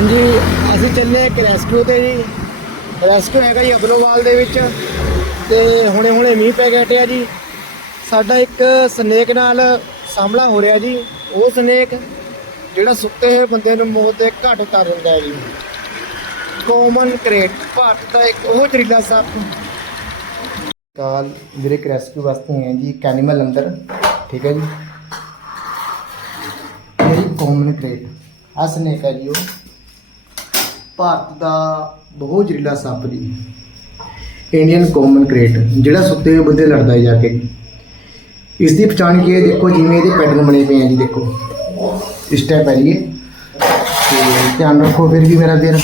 ਹਾਂਜੀ, ਅਸੀਂ ਚੱਲੇ ਇੱਕ ਰੈਸਕਿਊ ਤੇ ਜੀ। ਰੈਸਕਿਊ ਹੈਗਾ ਜੀ ਅਬਲੋਵਾਲ ਦੇ ਵਿੱਚ। ਤੇ ਹੁਣੇ ਹੁਣੇ ਮੀਂਹ ਪੈ ਗਿਆ ਟਿਆ ਜੀ। ਸਾਡਾ ਇੱਕ ਸਨੇਕ ਨਾਲ ਸਾਹਮਣਾ ਹੋ ਰਿਹਾ ਜੀ। ਉਹ ਸਨੇਕ ਜਿਹੜਾ ਸੁੱਤੇ ਹੋਏ ਬੰਦੇ ਨੂੰ ਮੌਤ ਦੇ ਘਾਟ ਉਤਾਰ ਦਿੰਦਾ ਹੈ ਜੀ। ਕੋਮਨ ਕ੍ਰੇਟ ਭਾਰਤ ਦਾ ਇੱਕ ਉਹ ਜ਼ਹਿਰੀਲਾ ਸੱਪ। ਕਾਲ, ਵੀਰੇ ਇੱਕ ਰੈਸਕਿਊ ਵਾਸਤੇ ਆਏ ਜੀ ਕੈਨੀਮਲ ਅੰਦਰ। ਠੀਕ ਹੈ ਜੀ। ਇਹ ਜੀ ਕਾਮਨ ਕ੍ਰੇਟ ਆ ਸਨੇਕ ਹੈ ਜੀ ਉਹ। ਭਾਰਤ ਦਾ ਬਹੁਤ ਜ਼ਹਿਰੀਲਾ ਸੱਪ ਜੀ। ਇੰਡੀਅਨ ਕਾਮਨ ਕ੍ਰੇਟ ਜਿਹੜਾ ਸੁੱਤੇ ਹੋਏ ਬੰਦੇ ਲੜਦਾ ਜਾ ਕੇ। ਇਸ ਦੀ ਪਛਾਣ ਕੀ ਹੈ ਦੇਖੋ ਜਿਵੇਂ ਇਹਦੇ ਪੈਟਰਨ ਬਣੇ ਪਏ ਆ ਜੀ, ਦੇਖੋ। ਇਸ ਟੈਪ ਹੈ ਜੀ ਤੇ ਧਿਆਨ ਰੱਖੋ ਫਿਰ ਵੀ ਮੇਰਾ ਵੀਰ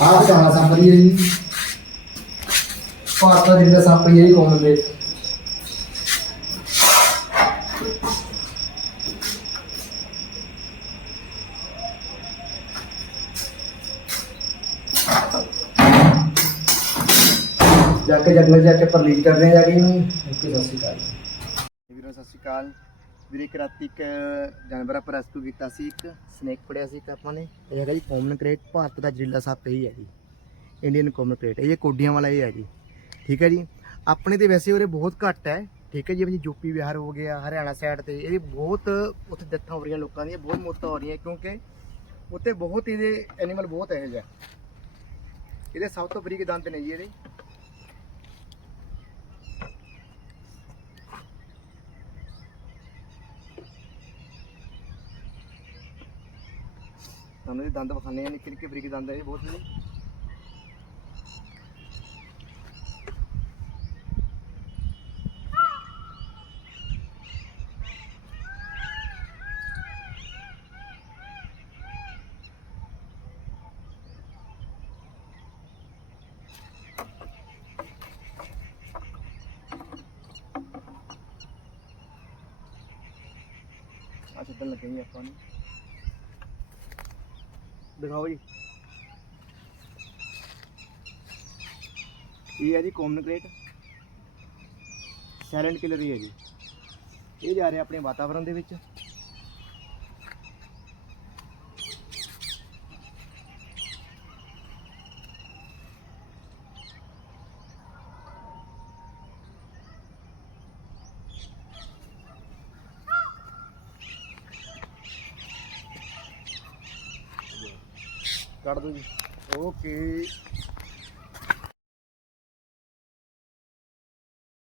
ਆਹ ਜਾਣਾ ਸੱਪ ਹੈ ਜੀ। ਭਾਰਤ ਦਾ ਜਿਹੜਾ ਸੱਪ ਹੈ ਜੀ ਕਾਮਨ ਕ੍ਰੇਟ ਜਾ ਕੇ ਜੰਗਲ ਜਾ ਕੇ ਪਰਲੀਜ ਕਰਦੇ ਆ ਜਾ ਕੇ ਇਹਨੂੰ ਓਕੇ ਸਤਿ ਸ਼੍ਰੀ ਅਕਾਲ। ਵੀਰੋ ਸਤਿ ਸ਼੍ਰੀ ਅਕਾਲ। ਵੀਰੇ ਇੱਕ ਰਾਤੀ ਇੱਕ ਜਾਨਵਰ ਆਪਾਂ ਰੈਸਕਿਊ ਕੀਤਾ ਸੀ ਇੱਕ ਸਨੇਕ ਫੜਿਆ ਸੀ ਇੱਕ ਆਪਾਂ ਨੇ। ਇਹ ਹੈਗਾ ਜੀ ਕਾਮਨ ਕ੍ਰੇਟ ਭਾਰਤ ਦਾ ਜ਼ਹਿਰੀਲਾ ਸੱਪ ਇਹੀ ਹੈ ਜੀ। ਇੰਡੀਅਨ ਕਾਮਨ ਕ੍ਰੇਟ ਇਹ ਕੋਡੀਆਂ ਵਾਲਾ ਇਹ ਹੈ ਜੀ। ਠੀਕ ਹੈ ਜੀ? ਆਪਣੇ ਤੇ ਵੈਸੇ ਉਰੇ ਬਹੁਤ ਘੱਟ ਹੈ। ਠੀਕ ਹੈ ਜੀ ਜਿਵੇਂ ਯੂਪੀ ਬਿਹਾਰ ਹੋ ਗਿਆ ਹਰਿਆਣਾ ਸਾਈਡ ਤੇ ਇਹਦੇ ਬਹੁਤ ਉੱਥੇ ਡੈਥਾਂ ਹੋ ਰਹੀਆਂ ਲੋਕਾਂ ਦੀਆਂ ਬਹੁਤ ਮੌਤਾਂ ਹੋ ਰਹੀਆਂ ਕਿਉਂਕਿ ਉੱਥੇ ਬਹੁਤ ਇਹਦੇ ਐਨੀਮਲ ਬਹੁਤ ਇਹੋ ਜਿਹਾ ਇਹਦੇ ਸਭ ਤੋਂ ਬਰੀਕ ਦੰਦ ਨੇ ਜੀ ਇਹਦੇ। ਤੁਹਾਨੂੰ ਇਹ ਦੰਦ ਵਿਖਾਣੇ ਆ ਨਿੱਕੇ ਨਿੱਕੇ ਬਰੀਕ ਦੰਦ ਆ, ਇਹ ਬਹੁਤ ਨੇ ਆ ਛੱਡਣ ਲੱਗੇ ਆਪਾਂ ਨੂੰ। ਦਿਖਾਓ ਜੀ। ਇਹ ਹੈ ਜੀ ਕੋਮਨ ਕ੍ਰੇਟ ਸਾਇਲੈਂਟ ਕਿਲਰ ਹੀ ਹੈ ਜੀ। ਇਹ ਜਾ ਰਿਹਾ ਆਪਣੇ ਵਾਤਾਵਰਣ ਦੇ ਵਿੱਚ। ਕੱਢ ਦੋ ਜੀ। ਓਕੇ।